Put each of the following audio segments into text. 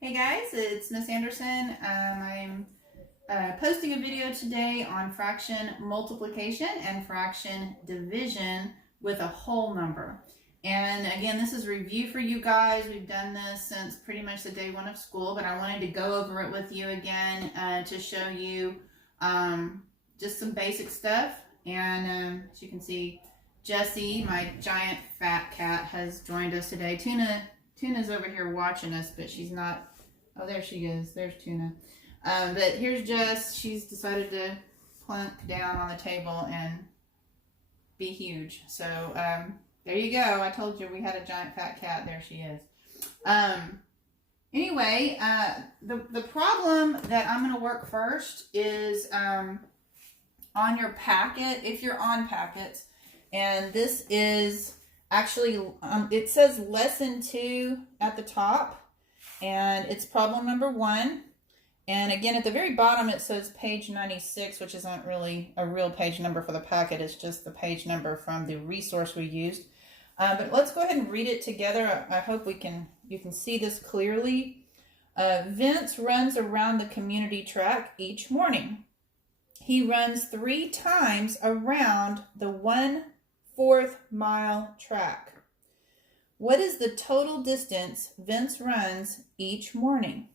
Hey guys, it's Miss Anderson. I'm posting a video today on fraction multiplication and fraction division with a whole number. And again, this is a review for you guys. We've done this since pretty much the day one of school, but I wanted to go over it with you again to show you just some basic stuff. And as you can see, Jessie, my giant fat cat, has joined us today. Tuna's over here watching us, but she's not. Oh, there she is. There's Tuna. But here's Jess. She's decided to plunk down on the table and be huge. So there you go. I told you we had a giant fat cat. There she is. Anyway, the problem that I'm going to work first is on your packet, if you're on packets. And this is actually, it says lesson 2 at the top. And it's problem number 1. And again, at the very bottom, it says page 96, which isn't really a real page number for the packet. It's just the page number from the resource we used. But let's go ahead and read it together. I hope you can see this clearly. Vince runs around the community track each morning. He runs 3 times around the 1/4 mile track. What is the total distance Vince runs each morning?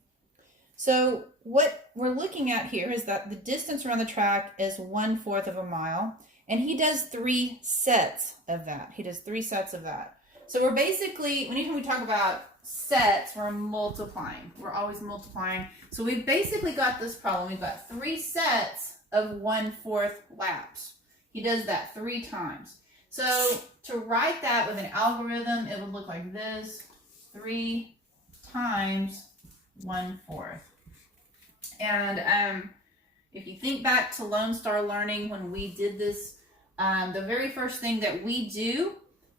So what we're looking at here is that the distance around the track is 1/4 of a mile, and he does 3 sets of that. He does 3 sets of that. So we're basically, anytime we talk about sets, we're multiplying. We're always multiplying. So we've basically got this problem. We've got 3 sets of 1/4 laps. He does that 3 times. So to write that with an algorithm, it would look like this: 3 times 1/4. And if you think back to Lone Star Learning, when we did this, the very first thing that we do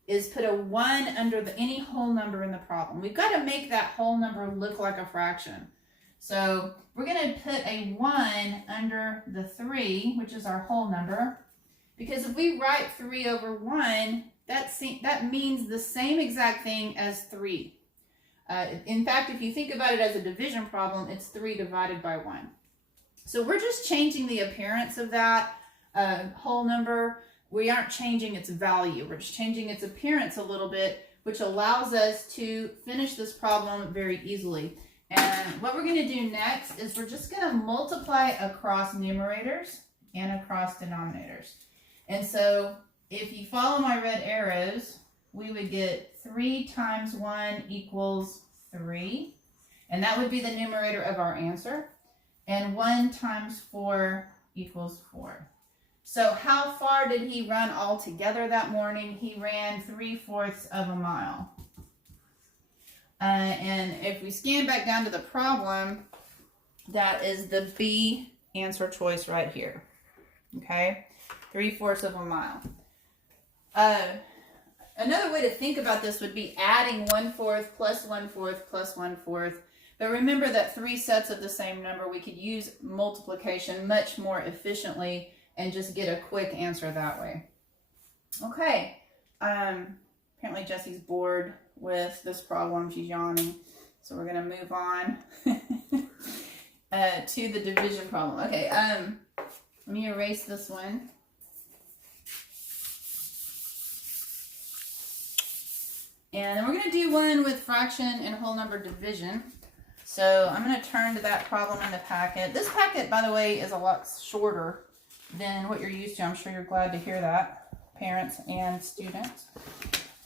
is put a 1 under any whole number in the problem. We've got to make that whole number look like a fraction. So we're going to put a 1 under the 3, which is our whole number. Because if we write 3 over 1, that means the same exact thing as 3. In fact, if you think about it as a division problem, it's 3 divided by 1. So we're just changing the appearance of that whole number. We aren't changing its value. We're just changing its appearance a little bit, which allows us to finish this problem very easily. And what we're going to do next is we're just going to multiply across numerators and across denominators. And so if you follow my red arrows, we would get 3 times 1 equals 3. And that would be the numerator of our answer. And 1 times 4 equals 4. So how far did he run altogether that morning? He ran 3/4 of a mile. And if we scan back down to the problem, that is the B answer choice right here. Okay? 3/4 of a mile. Another way to think about this would be adding 1/4 plus 1/4 plus 1/4. But remember that 3 sets of the same number, we could use multiplication much more efficiently and just get a quick answer that way. Okay. Apparently Jessie's bored with this problem. She's yawning. So we're going to move on to the division problem. Okay. Let me erase this one. And then we're going to do one with fraction and whole number division. So I'm going to turn to that problem in the packet. This packet, by the way, is a lot shorter than what you're used to. I'm sure you're glad to hear that, parents and students.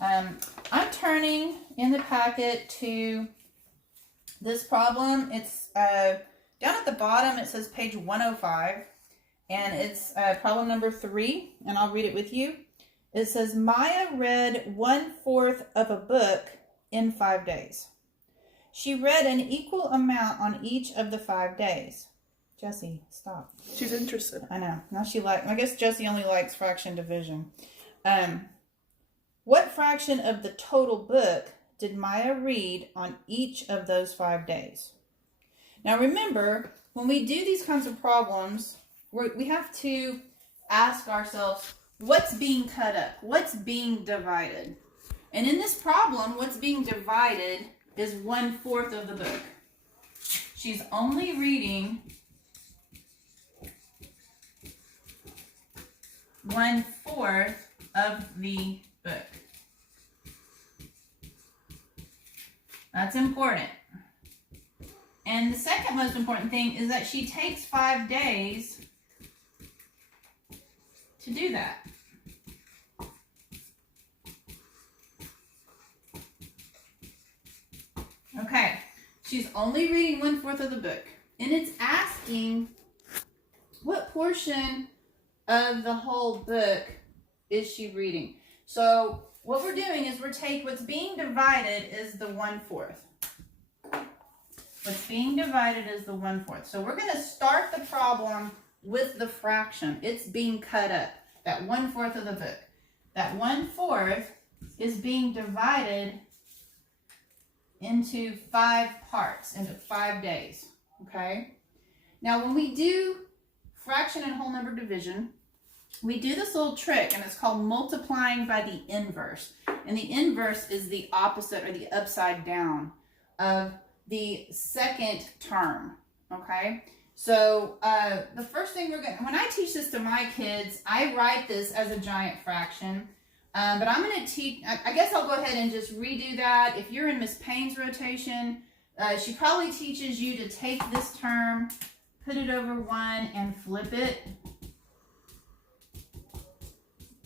I'm turning in the packet to this problem. It's down at the bottom. It says page 105. And it's problem number 3. And I'll read it with you. It says, Maya read 1/4 of a book in 5 days. She read an equal amount on each of the 5 days. Jessie, stop. She's interested. I know. Now I guess Jessie only likes fraction division. What fraction of the total book did Maya read on each of those 5 days? Now remember, when we do these kinds of problems, we have to ask ourselves, what's being cut up? What's being divided? And in this problem, what's being divided is 1/4 of the book. she's only reading 1/4 of the book. That's important. And the second most important thing is that she takes 5 days to do that. Okay, she's only reading 1/4 of the book. And it's asking what portion of the whole book is she reading. So what we're doing is what's being divided is the 1/4. What's being divided is the 1/4. So we're going to start the problem with the fraction. It's being cut up, that 1/4 of the book. That 1/4 is being divided into 5 parts, into 5 days, okay? Now, when we do fraction and whole number division, we do this little trick, and it's called multiplying by the inverse. And the inverse is the opposite or the upside down of the second term, okay? So the first thing when I teach this to my kids, I write this as a giant fraction. But I'm going to teach, I guess I'll go ahead and just redo that. If you're in Miss Payne's rotation, she probably teaches you to take this term, put it over 1, and flip it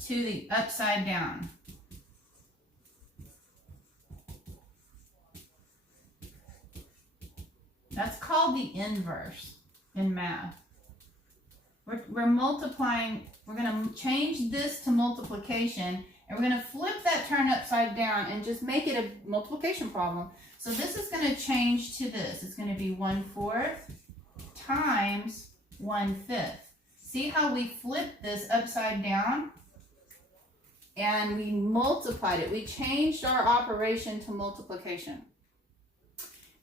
to the upside down. That's called the inverse in math. We're multiplying, we're going to change this to multiplication, and we're going to flip that term upside down and just make it a multiplication problem. So this is going to change to this. It's going to be 1/4 times 1/5. See how we flipped this upside down? And we multiplied it. We changed our operation to multiplication.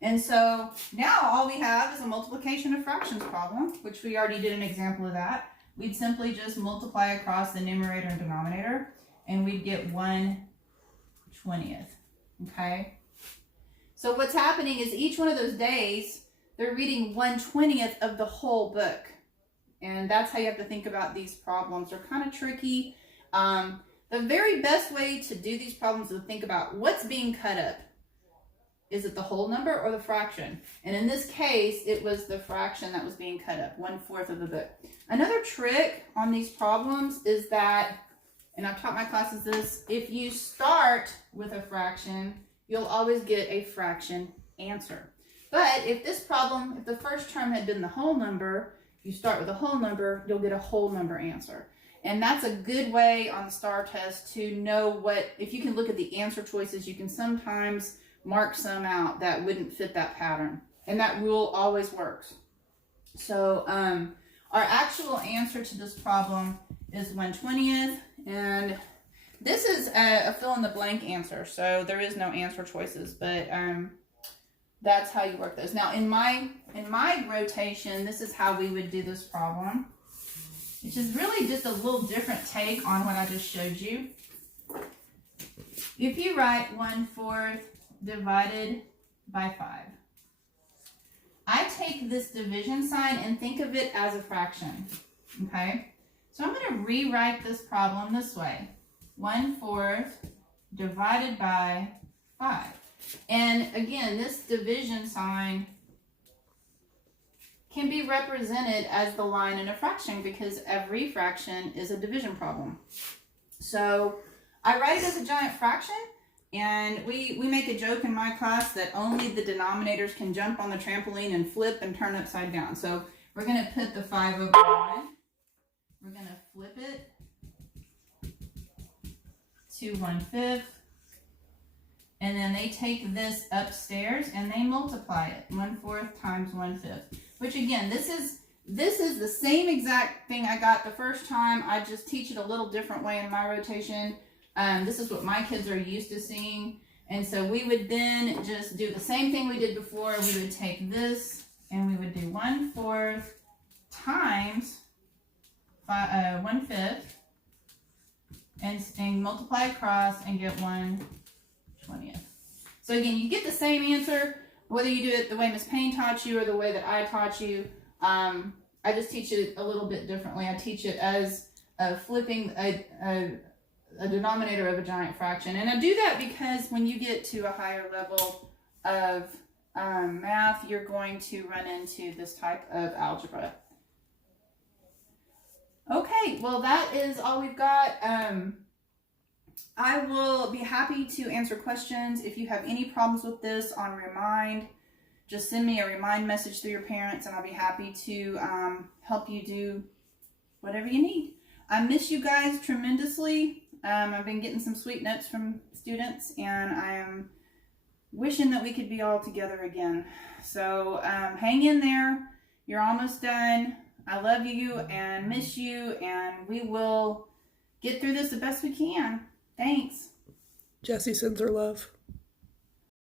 And so now all we have is a multiplication of fractions problem, which we already did an example of that. We'd simply just multiply across the numerator and denominator, and we'd get 1/20. Okay? So what's happening is each one of those days, they're reading 1/20 of the whole book. And that's how you have to think about these problems. They're kind of tricky. The very best way to do these problems is to think about what's being cut up. Is it the whole number or the fraction? And in this case, it was the fraction that was being cut up, 1/4 of the book. Another trick on these problems is that, and I've taught my classes this, if you start with a fraction, you'll always get a fraction answer. But if this problem, if the first term had been the whole number, you start with a whole number, you'll get a whole number answer. And that's a good way on the STAR test to know what, if you can look at the answer choices, you can sometimes mark some out that wouldn't fit that pattern. And that rule always works. So our actual answer to this problem is 1/20. And this is a fill in the blank answer. So there is no answer choices, but that's how you work those. Now in my rotation, this is how we would do this problem, which is really just a little different take on what I just showed you. If you write 1/4 divided by 5, I take this division sign and think of it as a fraction, okay? So I'm going to rewrite this problem this way. 1/4 divided by 5. And again, this division sign can be represented as the line in a fraction because every fraction is a division problem. So I write it as a giant fraction, and we make a joke in my class that only the denominators can jump on the trampoline and flip and turn upside down. So we're going to put the 5 over 1. We're going to flip it to 1/5. And then they take this upstairs and they multiply it. 1/4 times 1/5. Which again, this is the same exact thing I got the first time. I just teach it a little different way in my rotation. This is what my kids are used to seeing. And so we would then just do the same thing we did before. We would take this and we would do 1/4 times 1/5 and multiply across and get 1/20. So again, you get the same answer. whether you do it the way Miss Payne taught you or the way that I taught you, I just teach it a little bit differently. I teach it as flipping a denominator of a giant fraction. And I do that because when you get to a higher level of math, you're going to run into this type of algebra. Okay, well, that is all we've got. I will be happy to answer questions. If you have any problems with this on Remind, just send me a Remind message through your parents, and I'll be happy to help you do whatever you need. I miss you guys tremendously. I've been getting some sweet notes from students, and I am wishing that we could be all together again. So hang in there. You're almost done. I love you and miss you, and we will get through this the best we can. Thanks. Jessie sends her love.